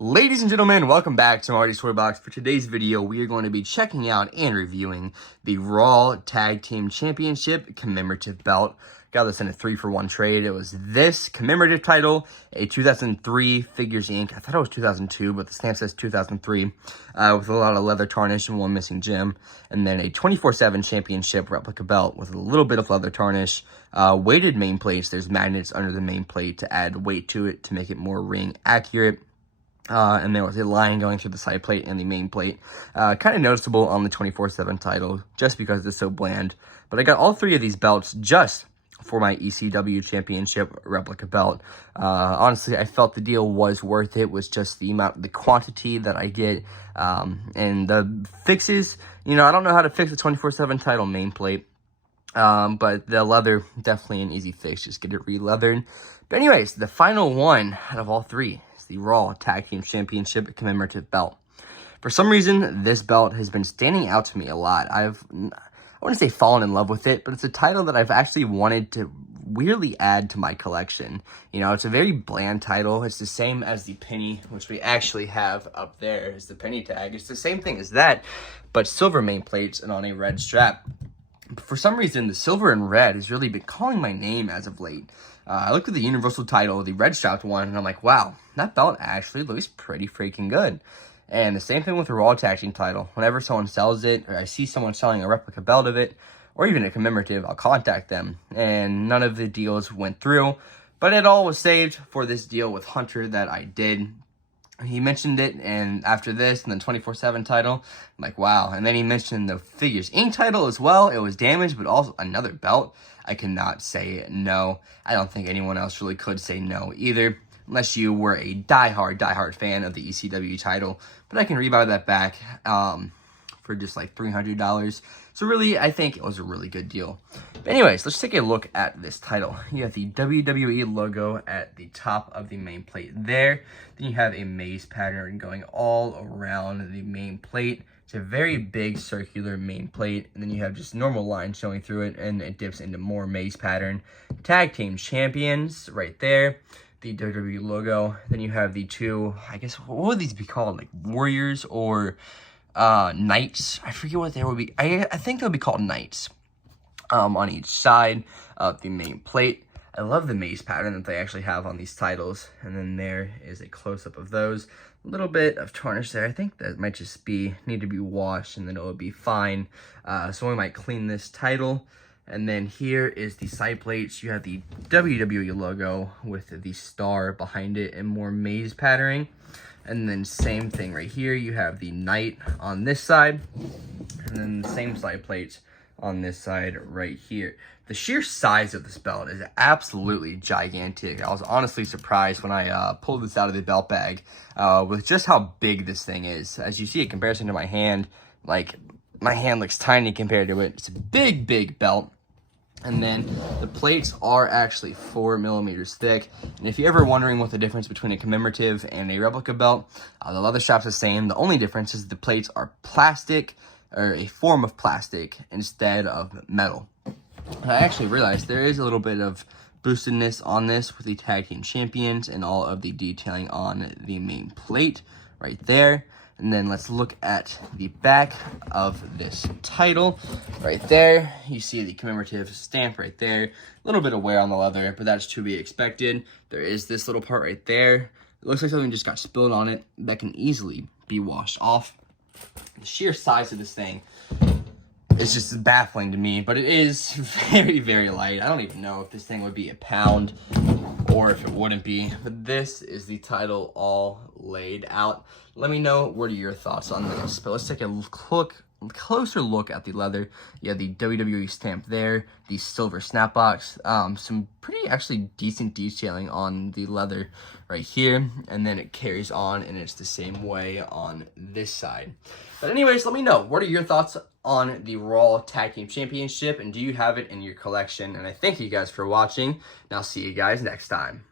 Ladies and gentlemen, welcome back to Marty's Toybox. For today's video, we are going to be checking out and reviewing the Raw Tag Team Championship Commemorative Belt. Got this in a 3-for-1 trade. It was this commemorative title, a 2003 Figures Inc. I thought it was 2002, but the stamp says 2003, with a lot of leather tarnish and one missing gem. And then a 24/7 championship replica belt with a little bit of leather tarnish. Weighted main plates. There's magnets under the main plate to add weight to it to make it more ring accurate. And there was a line going through the side plate and the main plate. Kind of noticeable on the 24/7 title, just because it's so bland. But I got all three of these belts just for my ECW Championship replica belt. Honestly, I felt the deal was worth it. Was just the quantity that I get, and the fixes. You know, I don't know how to fix the 24/7 title main plate. But the leather, definitely an easy fix. Just get it re-leathered. But anyways, the final one out of all three is the Raw Tag Team Championship Commemorative Belt. For some reason, this belt has been standing out to me a lot. I wouldn't say fallen in love with it, but it's a title that I've actually wanted to weirdly add to my collection. You know, it's a very bland title. It's the same as the penny, which we actually have up there is the penny tag. It's the same thing as that, but silver main plates and on a red strap. For some reason, the silver and red has really been calling my name as of late. I looked at the Universal title, the red strapped one, and I'm like, wow, that belt actually looks pretty freaking good. And the same thing with the Raw Tag Team title. Whenever someone sells it, or I see someone selling a replica belt of it, or even a commemorative, I'll contact them. And none of the deals went through, but it all was saved for this deal with Hunter that I did. He mentioned it, and after this, and then 24/7 title, I'm like, wow. And then he mentioned the Figures Inc. title as well. It was damaged, but also another belt. I cannot say no. I don't think anyone else really could say no either, unless you were a diehard fan of the ECW title. But I can rebuy that back for just like $300. So really, I think it was a really good deal. But anyways, let's take a look at this title. You have the WWE logo at the top of the main plate there. Then you have a maze pattern going all around the main plate. It's a very big circular main plate. And then you have just normal lines showing through it, and it dips into more maze pattern. Tag Team Champions right there. The WWE logo. Then you have the two, I guess, what would these be called? Like Warriors or Knights? I forget what they would be. I think they'll be called Knights. On each side of the main plate. I love the maze pattern that they actually have on these titles. And then there is a close-up of those. A little bit of tarnish there. I think that might just need to be washed, and then it will be fine. So we might clean this title. And then here is the side plates. You have the WWE logo with the star behind it and more maze patterning. And then same thing right here. You have the knight on this side. And then the same side plates on this side right here. The sheer size of this belt is absolutely gigantic. I was honestly surprised when I pulled this out of the belt bag with just how big this thing is. As you see, in comparison to my hand, like my hand looks tiny compared to it. It's a big belt. And then the plates are actually 4 millimeters thick. And if you're ever wondering what the difference between a commemorative and a replica belt, the leather strap's the same. The only difference is the plates are plastic, or a form of plastic, instead of metal. And I actually realized there is a little bit of boostedness on this with the Tag Team Champions and all of the detailing on the main plate right there. And then let's look at the back of this title right there. You see the commemorative stamp right there. A little bit of wear on the leather, but that's to be expected. There is this little part right there. It looks like something just got spilled on it that can easily be washed off. The sheer size of this thing is just baffling to me, but it is very light. I don't even know if this thing would be a pound or if it wouldn't be, but this is the title all laid out. Let me know what are your thoughts on this, but let's take a closer look at the leather. You have the WWE stamp there, the silver snapbox, some pretty actually decent detailing on the leather right here, and then it carries on and it's the same way on this side. But anyways, let me know, what are your thoughts on the Raw Tag Team Championship, and do you have it in your collection? And I thank you guys for watching, and I'll see you guys next time.